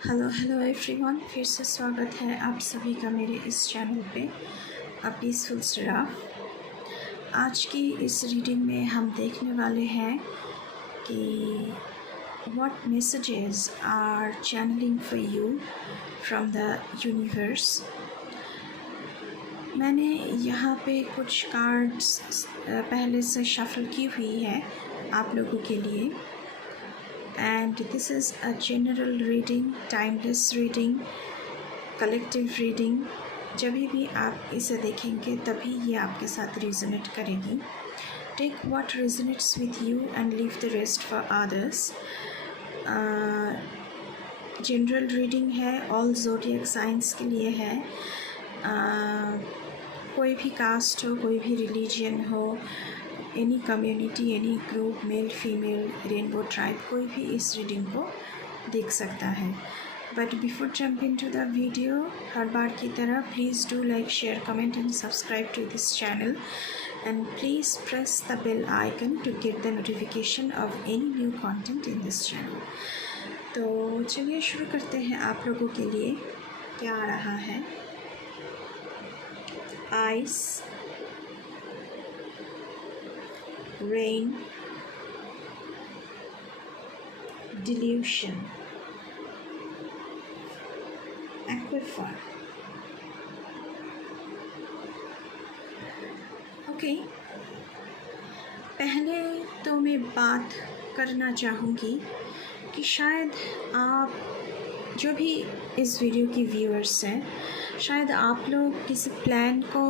Hello hello everyone, फिर से स्वागत है आप सभी का मेरे इस चैनल पे अ पीसफुल जिराफ। आज की इस रीडिंग में हम देखने वाले हैं कि what messages are channeling for you from the universe. मैंने यहाँ पे कुछ कार्ड्स पहले से शफल की हुई है आप लोगों के लिए, and this is a general reading, timeless reading, collective reading। जब भी आप इसे देखेंगे तभी ये आपके साथ रेजोनेट करेगी। Take what resonates with you and leave the rest for others। General reading है, ऑल ज़ोडिएक साइंस के लिए है। कोई भी कास्ट हो, कोई भी रिलीजन हो, any community, any group, male female, rainbow tribe, कोई भी इस रीडिंग को देख सकता है। But before jump into the video, हर बार की तरह please do like, share, comment and subscribe to this channel and please press the bell icon to get the notification of any new content in this channel. तो चलिए शुरू करते हैं। आप लोगों के लिए क्या आ रहा है? Ice, rain, delusion, aquifer। Okay, पहले तो मैं बात करना चाहूँगी कि शायद आप जो भी इस वीडियो की व्यूअर्स हैं, शायद आप लोग किसी प्लान को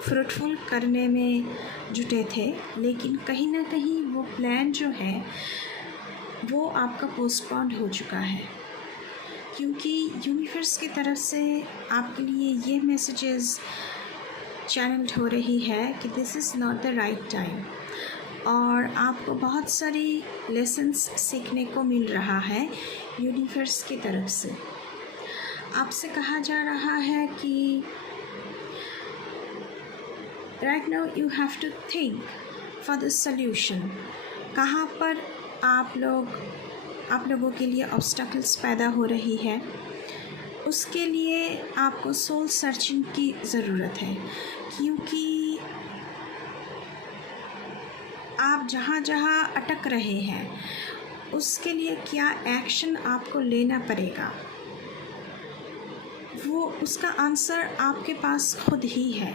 फ्रूटफुल करने में जुटे थे, लेकिन कहीं ना कहीं वो प्लान जो है वो आपका पोस्टपोन हो चुका है, क्योंकि यूनिवर्स की तरफ से आपके लिए ये मैसेजेस चैनल्ड हो रही है कि this is not the right time, और आपको बहुत सारी लेसन्स सीखने को मिल रहा है यूनिवर्स की तरफ से। आपसे कहा जा रहा है कि right now you have to think for the solution। कहाँ पर आप लोगों के लिए ऑब्स्टकल्स पैदा हो रही है, उसके लिए आपको सोल सर्चिंग की ज़रूरत है, क्योंकि आप जहाँ जहाँ अटक रहे हैं उसके लिए क्या एक्शन आपको लेना पड़ेगा, वो उसका आंसर आपके पास खुद ही है।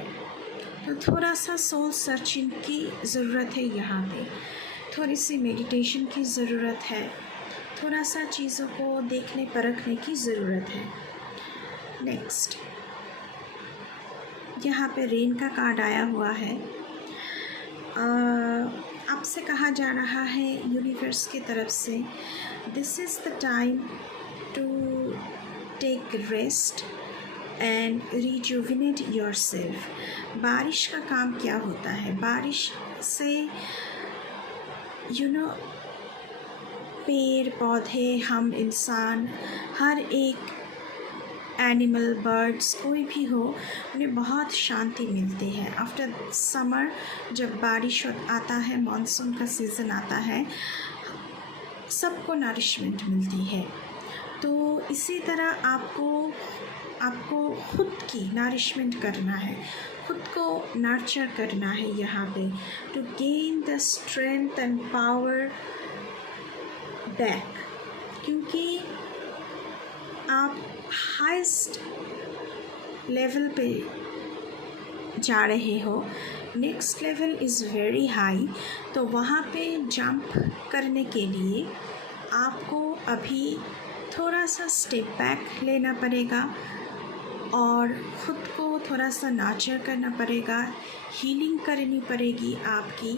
तो थोड़ा सा सोल सर्चिंग की ज़रूरत है, यहाँ पे थोड़ी सी मेडिटेशन की ज़रूरत है, थोड़ा सा चीज़ों को देखने परखने की ज़रूरत है। नेक्स्ट, यहाँ पे रेन का कार्ड आया हुआ है। आपसे कहा जा रहा है यूनिवर्स की तरफ से, this is the time to take rest and rejuvenate yourself. बारिश का काम क्या होता है? बारिश से पेड़ पौधे, हम इंसान, हर एक एनिमल, बर्ड्स, कोई भी हो, उन्हें बहुत शांति मिलती है। आफ्टर समर जब बारिश आता है, मॉनसून का सीज़न आता है, सबको नरिशमेंट मिलती है। तो इसी तरह आपको खुद की नरिशमेंट करना है, खुद को नर्चर करना है यहाँ पे, to gain the strength and power back, क्योंकि आप हाईएस्ट लेवल पे जा रहे हो। Next level is very high, तो वहाँ पे जंप करने के लिए आपको अभी थोड़ा सा स्टेप बैक लेना पड़ेगा और ख़ुद को थोड़ा सा नाचर करना पड़ेगा, हीलिंग करनी पड़ेगी आपकी,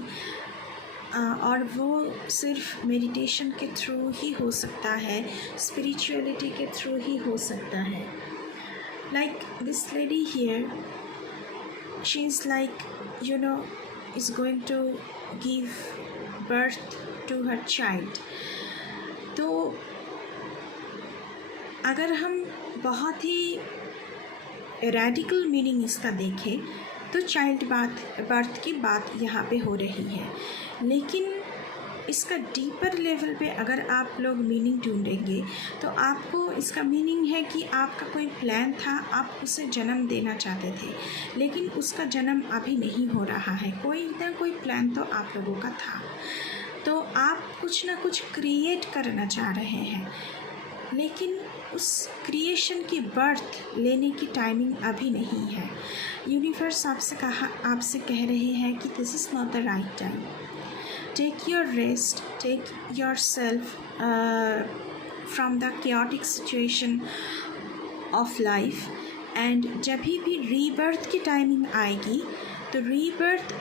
और वो सिर्फ मेडिटेशन के थ्रू ही हो सकता है, स्पिरिचुअलिटी के थ्रू ही हो सकता है। Like this lady here, she is like is going to give birth to her child। तो अगर हम बहुत ही रेडिकल मीनिंग इसका देखें तो चाइल्ड बर्थ की बात यहाँ पे हो रही है, लेकिन इसका डीपर लेवल पे अगर आप लोग मीनिंग ढूंढेंगे तो आपको इसका मीनिंग है कि आपका कोई प्लान था, आप उसे जन्म देना चाहते थे, लेकिन उसका जन्म अभी नहीं हो रहा है। कोई ना कोई प्लान तो आप लोगों का था, तो आप कुछ ना कुछ क्रिएट करना चाह रहे हैं, लेकिन उस क्रिएशन की बर्थ लेने की टाइमिंग अभी नहीं है। यूनिवर्स आपसे कह रहे हैं कि this is not the right time. Take your rest, take your self from the chaotic situation of life, and जब भी रीबर्थ की टाइमिंग आएगी तो रीबर्थ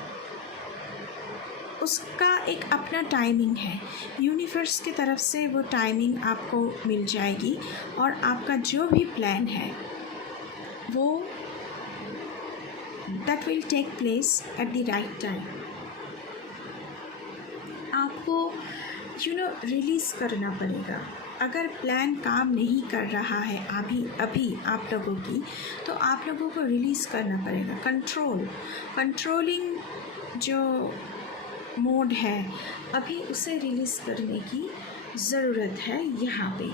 उसका एक अपना टाइमिंग है। यूनिवर्स की तरफ से वो टाइमिंग आपको मिल जाएगी और आपका जो भी प्लान है वो that will take place at the right time. आपको रिलीज़ करना पड़ेगा। अगर प्लान काम नहीं कर रहा है अभी आप लोगों की, तो आप लोगों को रिलीज़ करना पड़ेगा। कंट्रोलिंग जो मोड है अभी उसे रिलीज़ करने की ज़रूरत है यहाँ पे।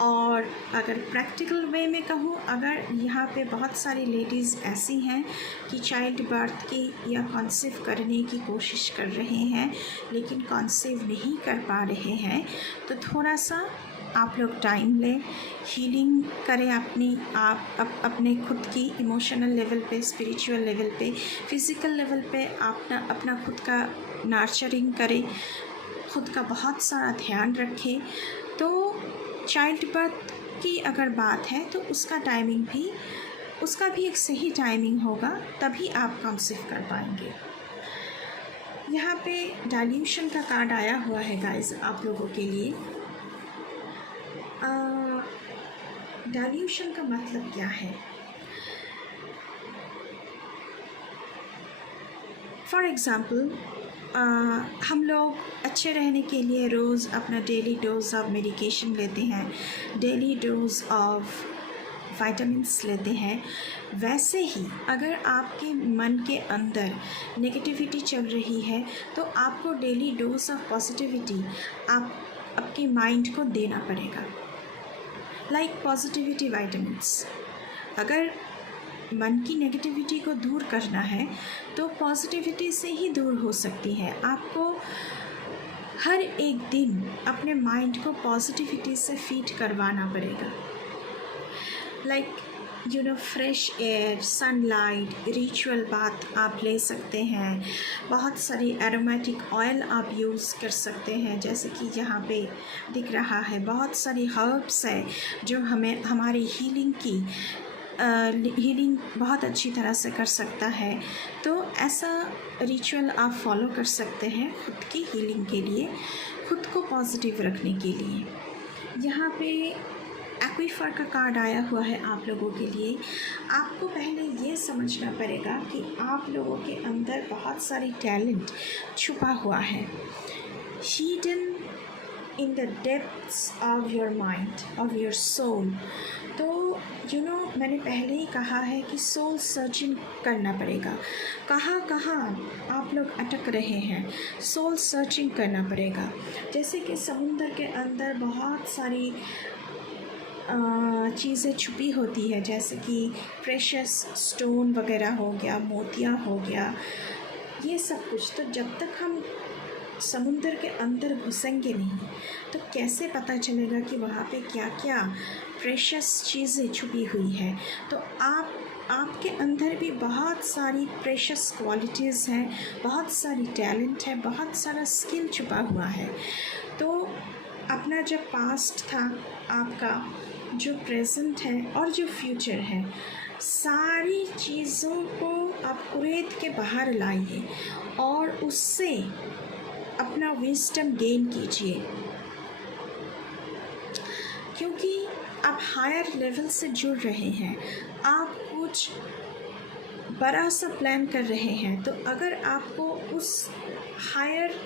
और अगर प्रैक्टिकल वे में कहूँ, अगर यहाँ पे बहुत सारी लेडीज़ ऐसी हैं कि चाइल्ड बर्थ की या कॉन्सीव करने की कोशिश कर रहे हैं लेकिन कॉन्सीव नहीं कर पा रहे हैं, तो थोड़ा सा आप लोग टाइम लें, हीलिंग करें अपने खुद की इमोशनल लेवल पे, स्पिरिचुअल लेवल पे, फिज़िकल लेवल पे अपना खुद का नर्चरिंग करें, खुद का बहुत सारा ध्यान रखें। तो चाइल्ड बर्थ की अगर बात है तो उसका भी एक सही टाइमिंग होगा, तभी आप कॉन्सीव कर पाएंगे। यहाँ पे डाइल्यूशन का कार्ड आया हुआ है गाइस आप लोगों के लिए। डाइल्यूशन का मतलब क्या है? फॉर एग्ज़ाम्पल, हम लोग अच्छे रहने के लिए रोज़ अपना डेली डोज ऑफ मेडिकेशन लेते हैं, डेली डोज ऑफ विटामिन्स लेते हैं। वैसे ही अगर आपके मन के अंदर नेगेटिविटी चल रही है तो आपको डेली डोज ऑफ पॉजिटिविटी आपके माइंड को देना पड़ेगा। Like positivity vitamins. अगर मन की नेगेटिविटी को दूर करना है तो पॉजिटिविटी से ही दूर हो सकती है। आपको हर एक दिन अपने माइंड को पॉजिटिविटी से फीड करवाना पड़ेगा। Like fresh air, sunlight, ritual bath आप ले सकते हैं। बहुत सारी एरोमेटिक ऑयल आप यूज़ कर सकते हैं, जैसे कि यहाँ पे दिख रहा है। बहुत सारी हर्ब्स है जो हमें हमारी हीलिंग बहुत अच्छी तरह से कर सकता है। तो ऐसा रिचुअल आप फॉलो कर सकते हैं खुद की हीलिंग के लिए, खुद को पॉजिटिव रखने के लिए। यहाँ पे एक्वीफर का कार्ड आया हुआ है आप लोगों के लिए। आपको पहले ये समझना पड़ेगा कि आप लोगों के अंदर बहुत सारी टैलेंट छुपा हुआ है, hidden in the depths of your mind, of your soul. तो मैंने पहले ही कहा है कि सोल सर्चिंग करना पड़ेगा। कहाँ आप लोग अटक रहे हैं, सोल सर्चिंग करना पड़ेगा। जैसे कि समुंदर के अंदर बहुत सारी चीज़ें छुपी होती है, जैसे कि प्रेशस स्टोन वगैरह हो गया, मोतिया हो गया, ये सब कुछ। तो जब तक हम समुंदर के अंदर घुसेंगे नहीं तो कैसे पता चलेगा कि वहाँ पे क्या क्या प्रेशस चीज़ें छुपी हुई है। तो आपके अंदर भी बहुत सारी प्रेशस क्वालिटीज़ हैं, बहुत सारी टैलेंट है, बहुत सारा स्किल छुपा हुआ है। तो अपना जो पास्ट था, आपका जो प्रेजेंट है और जो फ्यूचर है, सारी चीज़ों को आप कुरेद के बाहर लाइए और उससे अपना विजडम गेन कीजिए, क्योंकि आप हायर लेवल से जुड़ रहे हैं, आप कुछ बड़ा सा प्लान कर रहे हैं। तो अगर आपको उस हायर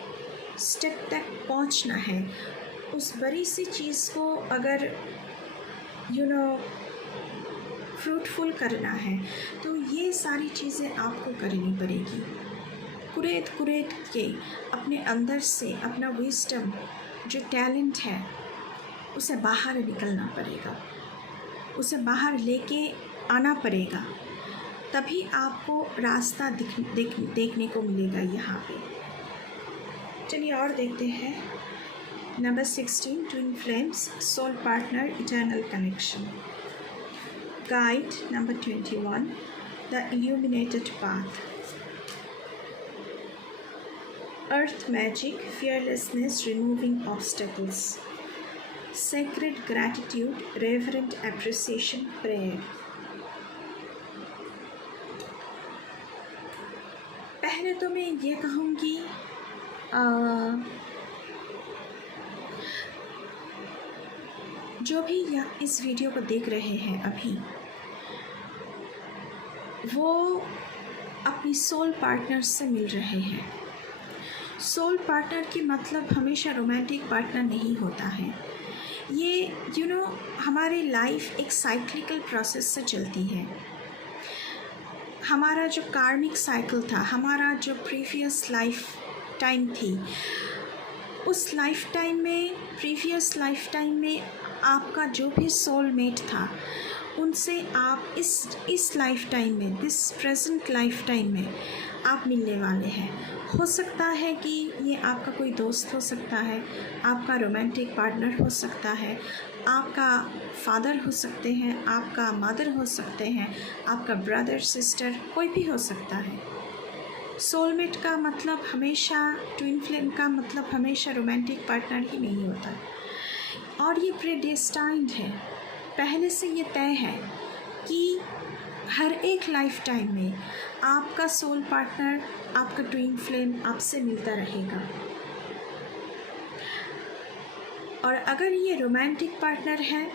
स्टेप तक पहुंचना है, उस बड़ी सी चीज़ को अगर फ्रूटफुल करना है, तो ये सारी चीज़ें आपको करनी पड़ेगी। कुरेद कुरेद के अपने अंदर से अपना विजडम जो टैलेंट है उसे बाहर निकलना पड़ेगा, उसे बाहर लेके आना पड़ेगा, तभी आपको रास्ता देखने को मिलेगा यहाँ पे। चलिए और देखते हैं। Number 16, twin flames, soul partner, eternal connection. Guide number 21, the illuminated path. Earth magic, fearlessness, removing obstacles. Sacred gratitude, reverent appreciation, prayer. पहले तो मैं ये कहूँगी जो भी इस वीडियो को देख रहे हैं अभी, वो अपनी सोल पार्टनर से मिल रहे हैं। सोल पार्टनर की मतलब हमेशा रोमांटिक पार्टनर नहीं होता है। ये हमारी लाइफ एक साइक्लिकल प्रोसेस से चलती है। हमारा जो कार्मिक साइकिल था, हमारा जो प्रीवियस लाइफ टाइम थी, उस लाइफ टाइम में, प्रीवियस लाइफ टाइम में आपका जो भी सोलमेट था, उनसे आप इस लाइफ टाइम में, दिस प्रेजेंट लाइफ टाइम में आप मिलने वाले हैं। हो सकता है कि ये आपका कोई दोस्त हो सकता है, आपका रोमांटिक पार्टनर हो सकता है, आपका फादर हो सकते हैं, आपका मदर हो सकते हैं, आपका ब्रदर सिस्टर, कोई भी हो सकता है। सोलमेट का मतलब हमेशा, ट्विन फ्लेम का मतलब हमेशा रोमांटिक पार्टनर ही नहीं होता। और ये प्रीडेस्टाइन्ड है, पहले से ये तय है कि हर एक लाइफ टाइम में आपका सोल पार्टनर, आपका ट्विन फ्लेम आपसे मिलता रहेगा। और अगर ये रोमांटिक पार्टनर है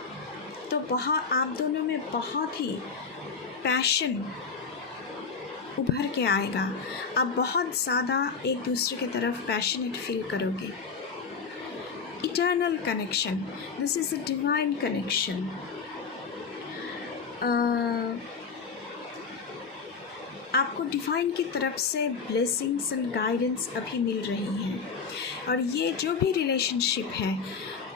तो आप दोनों में बहुत ही पैशन उभर के आएगा। आप बहुत ज़्यादा एक दूसरे की तरफ पैशनेट फील करोगे। Eternal connection, this is a divine connection. आपको डिवाइन की तरफ से ब्लेसिंग्स एंड गाइडेंस अभी मिल रही हैं। और ये जो भी रिलेशनशिप है,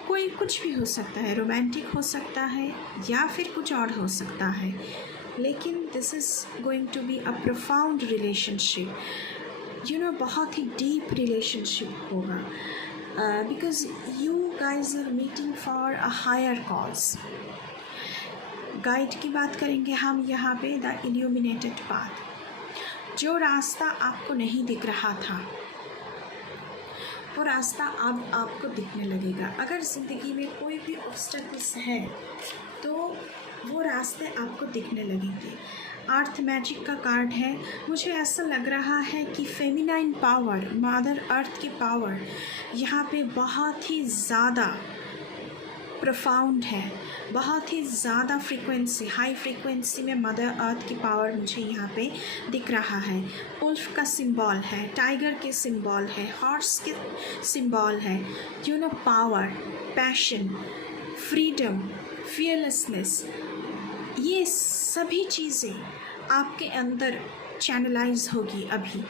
कोई कुछ भी हो सकता है, रोमांटिक हो सकता है या फिर कुछ और हो सकता है, लेकिन this is going to be a profound relationship, बहुत ही डीप रिलेशनशिप होगा, because you guys are meeting for a higher cause. Guide की बात करेंगे हम यहाँ पे, द इल्यूमिनेटेड पाथ। जो रास्ता आपको नहीं दिख रहा था, वो रास्ता अब आपको दिखने लगेगा। अगर ज़िंदगी में कोई भी ऑब्स्टेकल्स है तो वो रास्ते आपको दिखने लगेंगे। अर्थ मैजिक का कार्ड है। मुझे ऐसा लग रहा है कि फेमिनाइन पावर, मदर अर्थ की पावर यहाँ पे बहुत ही ज़्यादा प्रोफाउंड है, बहुत ही ज़्यादा फ्रीक्वेंसी, हाई फ्रीक्वेंसी में मदर अर्थ की पावर मुझे यहाँ पे दिख रहा है। उल्फ का सिंबल है, टाइगर के सिंबल है, हॉर्स के सिंबल है। पावर, पैशन, फ्रीडम, फियरलेसनेस, ये सभी चीज़ें आपके अंदर चैनलाइज होगी। अभी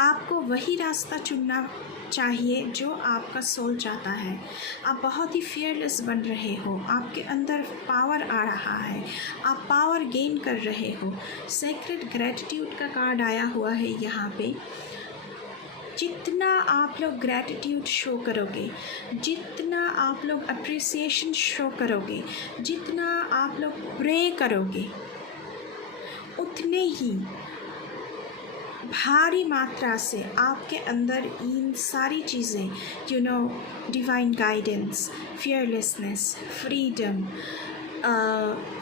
आपको वही रास्ता चुनना चाहिए जो आपका सोल चाहता है। आप बहुत ही फियरलेस बन रहे हो, आपके अंदर पावर आ रहा है, आप पावर गेन कर रहे हो। सेक्रेड ग्रैटिट्यूड का कार्ड आया हुआ है यहाँ पे। जितना आप लोग ग्रैटिट्यूड शो करोगे, जितना आप लोग अप्रिसिएशन शो करोगे, जितना आप लोग प्रे करोगे, उतने ही भारी मात्रा से आपके अंदर इन सारी चीज़ें, डिवाइन गाइडेंस, फियरलेसनेस, फ्रीडम,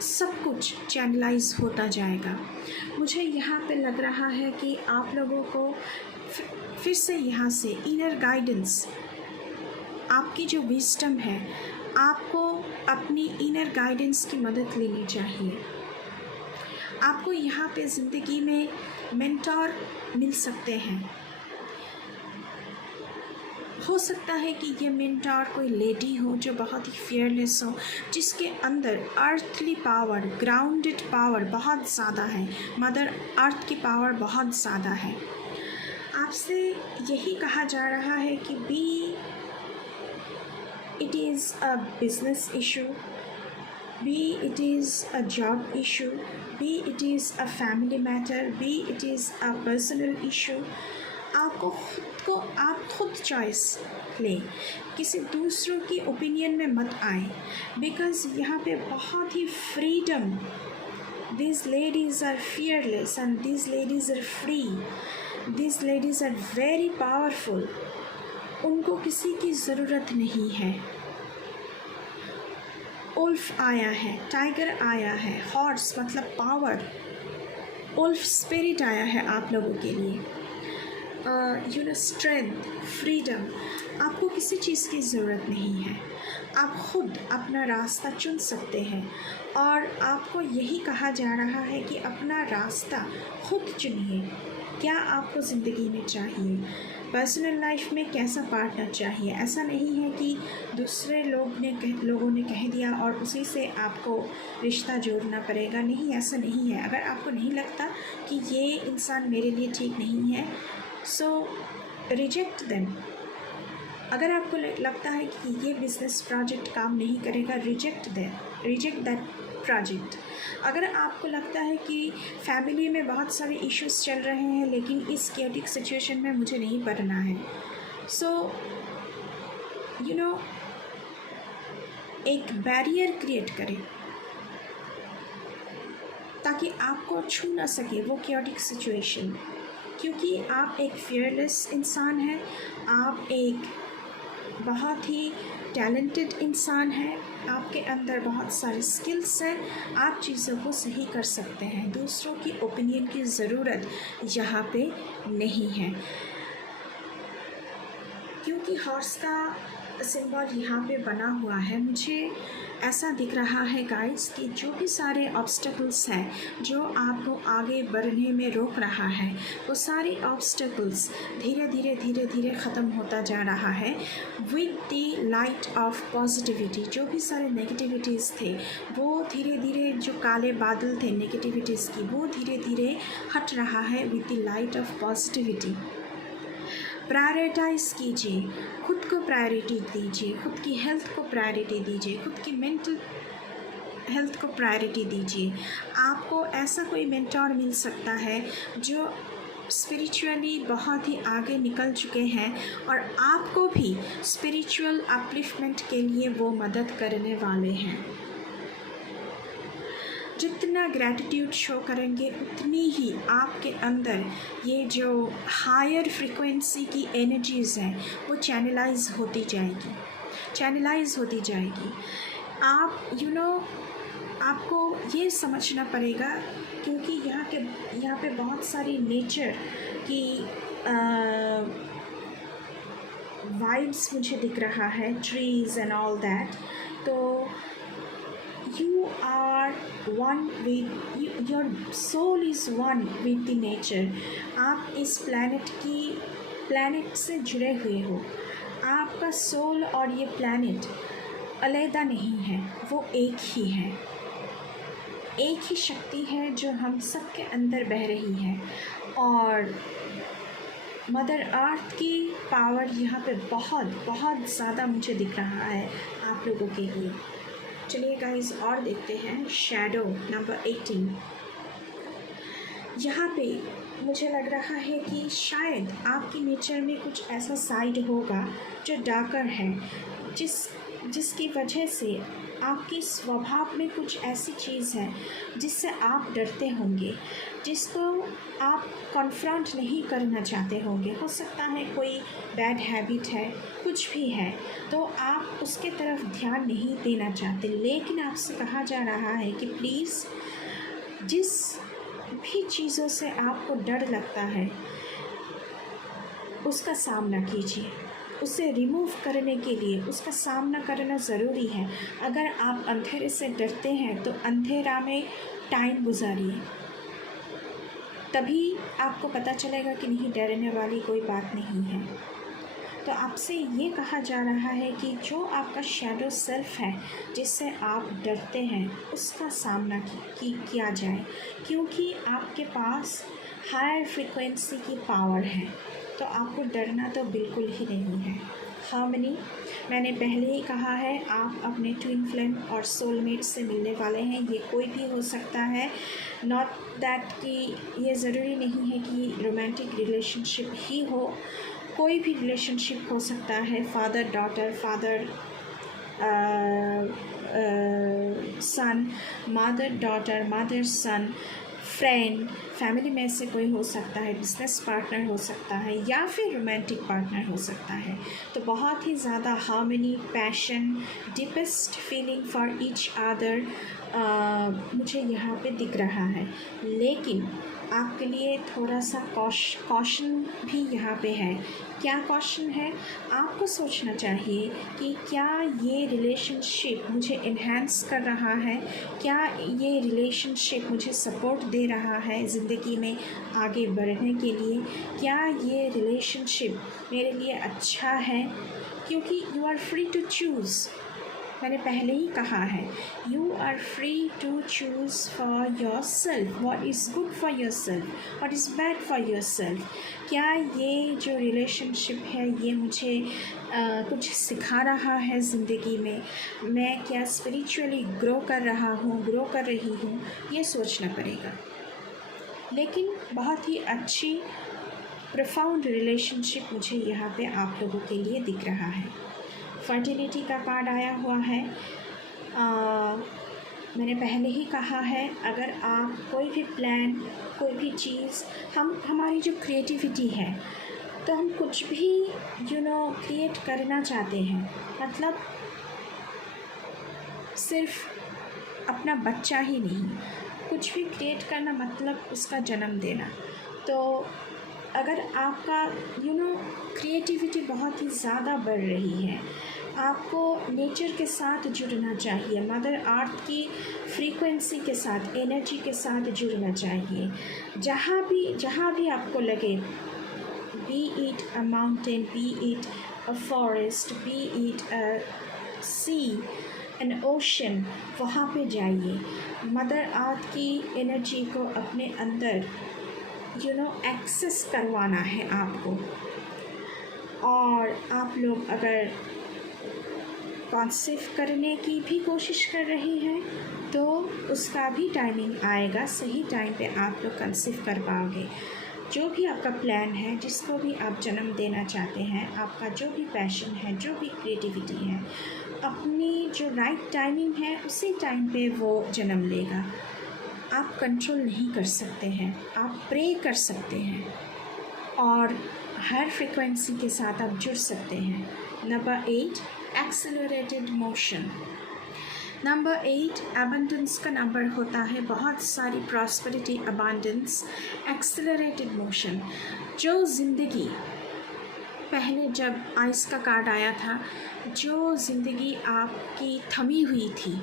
सब कुछ चैनलाइज होता जाएगा। मुझे यहाँ पे लग रहा है कि आप लोगों को फिर से यहाँ से इनर गाइडेंस, आपकी जो विजडम है, आपको अपनी इनर गाइडेंस की मदद लेनी चाहिए। आपको यहाँ पे ज़िंदगी में मेंटोर मिल सकते हैं। हो सकता है कि ये मेंटोर कोई लेडी हो जो बहुत ही फियरलेस हो, जिसके अंदर अर्थली पावर, ग्राउंडेड पावर बहुत ज़्यादा है, मदर अर्थ की पावर बहुत ज़्यादा है। आपसे यही कहा जा रहा है कि B it is a business issue, B it is a job issue, B it is a family matter, B it is a personal issue. आप खुद चॉइस लें, किसी दूसरों की ओपिनियन में मत आए, बिकॉज़ यहाँ पे बहुत ही freedom, these ladies are fearless and these ladies are free, these ladies are very powerful। उनको किसी की ज़रूरत नहीं है। उल्फ आया है, टाइगर आया है, हॉर्स मतलब पावर, उल्फ स्पिरिट आया है आप लोगों के लिए। You know, strength, freedom. आपको किसी चीज़ की ज़रूरत नहीं है, आप खुद अपना रास्ता चुन सकते हैं। और आपको यही कहा जा रहा है कि अपना रास्ता खुद चुनिए। क्या आपको ज़िंदगी में चाहिए, पर्सनल लाइफ में कैसा पार्टनर चाहिए। ऐसा नहीं है कि दूसरे लोगों ने कह दिया और उसी से आपको रिश्ता जोड़ना पड़ेगा। नहीं, ऐसा नहीं है। अगर आपको नहीं लगता कि ये इंसान मेरे लिए ठीक नहीं है, सो रिजेक्ट देम। अगर आपको लगता है कि ये बिज़नेस प्रोजेक्ट काम नहीं करेगा, रिजेक्ट दैट प्रोजेक्ट। अगर आपको लगता है कि फैमिली में बहुत सारे इश्यूज चल रहे हैं लेकिन इस केटिक सिचुएशन में मुझे नहीं पढ़ना है, सो यू नो, एक बैरियर क्रिएट करें ताकि आपको छू ना सके वो केटिक सिचुएशन। क्योंकि आप एक फियरलेस इंसान हैं, आप एक बहुत ही टैलेंटेड इंसान है, आपके अंदर बहुत सारे स्किल्स हैं, आप चीज़ों को सही कर सकते हैं। दूसरों की ओपिनियन की ज़रूरत यहाँ पे नहीं है। क्योंकि हॉर्स का सिंबल यहाँ पे बना हुआ है, मुझे ऐसा दिख रहा है गाइस कि जो भी सारे ऑब्स्टेकल्स हैं जो आपको आगे बढ़ने में रोक रहा है, वो सारे ऑब्स्टेकल्स धीरे धीरे ख़त्म होता जा रहा है with the light of positivity. जो भी सारे नेगेटिविटीज़ थे वो धीरे धीरे, जो काले बादल थे नेगेटिविटीज़ की, वो धीरे धीरे हट रहा है with the light of positivity. Prioritize कीजिए, खुद को प्रायोरिटी दीजिए, खुद की हेल्थ को प्रायोरिटी दीजिए, खुद की मेंटल हेल्थ को प्रायोरिटी दीजिए। आपको ऐसा कोई मेंटोर मिल सकता है जो स्पिरिचुअली बहुत ही आगे निकल चुके हैं और आपको भी स्पिरिचुअल अपलिफ्टमेंट के लिए वो मदद करने वाले हैं। जितना ग्रैटिट्यूड शो करेंगे उतनी ही आपके अंदर ये जो हायर फ्रीक्वेंसी की एनर्जीज़ हैं वो चैनलाइज होती जाएगी। आप आपको ये समझना पड़ेगा, क्योंकि यहाँ पे बहुत सारी नेचर की वाइब्स मुझे दिख रहा है, ट्रीज़ एंड ऑल दैट। तो you are one with your soul is one with the nature। आप इस प्लैनेट से जुड़े हुए हो। आपका सोल और ये प्लैनेट अलग नहीं है, वो एक ही है, एक ही शक्ति है जो हम सबके अंदर बह रही है। और मदर अर्थ की पावर यहाँ पे बहुत ज़्यादा मुझे दिख रहा है आप लोगों के लिए। चलिए गाइस और देखते हैं शैडो नंबर 18। यहाँ पे मुझे लग रहा है कि शायद आपकी नेचर में कुछ ऐसा साइड होगा जो डार्कर है, जिसकी वजह से आपकी स्वभाव में कुछ ऐसी चीज़ है जिससे आप डरते होंगे, जिसको आप कॉन्फ्रंट नहीं करना चाहते होंगे। हो सकता है कोई बैड हैबिट है, कुछ भी है, तो आप उसके तरफ ध्यान नहीं देना चाहते। लेकिन आपसे कहा जा रहा है कि प्लीज़ जिस भी चीज़ों से आपको डर लगता है उसका सामना कीजिए। उसे रिमूव करने के लिए उसका सामना करना ज़रूरी है। अगर आप अंधेरे से डरते हैं तो अंधेरा में टाइम गुजारिए, तभी आपको पता चलेगा कि नहीं, डरने वाली कोई बात नहीं है। तो आपसे ये कहा जा रहा है कि जो आपका शैडो सेल्फ है जिससे आप डरते हैं उसका सामना किया जाए, क्योंकि आपके पास हायर फ्रीक्वेंसी की पावर है। तो आपको डरना तो बिल्कुल ही नहीं है। हार्मनी, मैंने पहले ही कहा है, आप अपने ट्विन फ्लेम और सोलमेट से मिलने वाले हैं। ये कोई भी हो सकता है, नॉट दैट कि ये ज़रूरी नहीं है कि रोमांटिक रिलेशनशिप ही हो, कोई भी रिलेशनशिप हो सकता है। Father daughter, father son, mother daughter, mother son, friend, family में से कोई हो सकता है, बिजनेस पार्टनर हो सकता है, या फिर रोमांटिक पार्टनर हो सकता है। तो बहुत ही ज़्यादा harmony, passion, deepest feeling for each other मुझे यहाँ पे दिख रहा है। लेकिन आपके लिए थोड़ा सा कॉशन भी यहाँ पे है। क्या कॉशन है? आपको सोचना चाहिए कि क्या ये रिलेशनशिप मुझे इन्हेंस कर रहा है, क्या ये रिलेशनशिप मुझे सपोर्ट दे रहा है ज़िंदगी में आगे बढ़ने के लिए, क्या ये रिलेशनशिप मेरे लिए अच्छा है। क्योंकि you are free to choose, मैंने पहले ही कहा है, you are free to choose for your self what is good for your self, what is bad for your self. क्या ये जो रिलेशनशिप है ये मुझे कुछ सिखा रहा है ज़िंदगी में, मैं क्या स्पिरिचुअली ग्रो कर रहा हूँ, ग्रो कर रही हूँ, ये सोचना पड़ेगा। लेकिन बहुत ही अच्छी प्रोफाउंड रिलेशनशिप मुझे यहाँ पे आप लोगों के लिए दिख रहा है। फर्टिलिटी का कार्ड आया हुआ है। मैंने पहले ही कहा है, अगर आप कोई भी प्लान, कोई भी चीज़, हमारी जो क्रिएटिविटी है, तो हम कुछ भी क्रिएट करना चाहते हैं, मतलब सिर्फ अपना बच्चा ही नहीं, कुछ भी क्रिएट करना मतलब उसका जन्म देना। तो अगर आपका क्रिएटिविटी बहुत ही ज़्यादा बढ़ रही है, आपको नेचर के साथ जुड़ना चाहिए, मदर अर्थ की फ्रीक्वेंसी के साथ, एनर्जी के साथ जुड़ना चाहिए। जहाँ भी आपको लगे, be it a mountain, be it a forest, be it a sea, an ocean, वहाँ पे जाइए। मदर अर्थ की एनर्जी को अपने अंदर एक्सेस करवाना है आपको। और आप लोग अगर कॉन्सीव करने की भी कोशिश कर रही हैं तो उसका भी टाइमिंग आएगा, सही टाइम पे आप लोग कंसीव कर पाओगे। जो भी आपका प्लान है, जिसको भी आप जन्म देना चाहते हैं, आपका जो भी पैशन है, जो भी क्रिएटिविटी है, अपनी जो राइट टाइमिंग है उसी टाइम पे वो जन्म लेगा। आप कंट्रोल नहीं कर सकते हैं, आप प्रे कर सकते हैं और हर फ्रीक्वेंसी के साथ आप जुड़ सकते हैं। Number 8, accelerated motion. Number 8 abundance का नंबर होता है, बहुत सारी प्रॉस्पेरिटी, अबंडेंस, एक्सेलरेटेड मोशन। जो ज़िंदगी पहले जब आइस का कार्ड आया था, जो ज़िंदगी आपकी थमी हुई थी,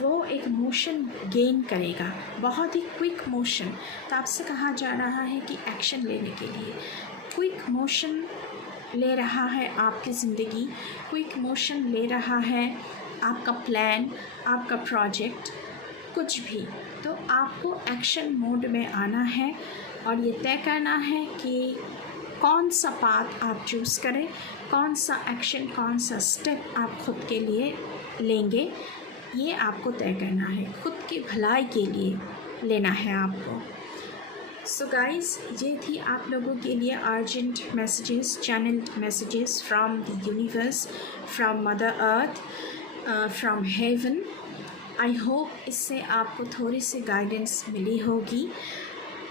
वो एक मोशन गेन करेगा, बहुत ही क्विक मोशन। तो आपसे कहा जा रहा है कि एक्शन लेने के लिए क्विक मोशन ले रहा है आपकी ज़िंदगी, क्विक मोशन ले रहा है आपका प्लान, आपका प्रोजेक्ट, कुछ भी। तो आपको एक्शन मोड में आना है और ये तय करना है कि कौन सा पाथ आप चूज़ करें, कौन सा एक्शन, कौन सा स्टेप आप खुद के लिए लेंगे, ये आपको तय करना है, खुद की भलाई के लिए लेना है आपको। सो गाइस, ये थी आप लोगों के लिए urgent messages, channelled messages from the universe, from mother earth, from heaven. I hope इससे आपको थोड़ी सी गाइडेंस मिली होगी।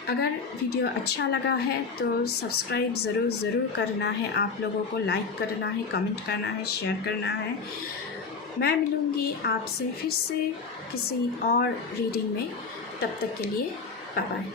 अगर वीडियो अच्छा लगा है तो सब्सक्राइब ज़रूर करना है, आप लोगों को लाइक करना है, कमेंट करना है, शेयर करना है। मैं मिलूँगी आपसे फिर से किसी और रीडिंग में, तब तक के लिए बाय बाय।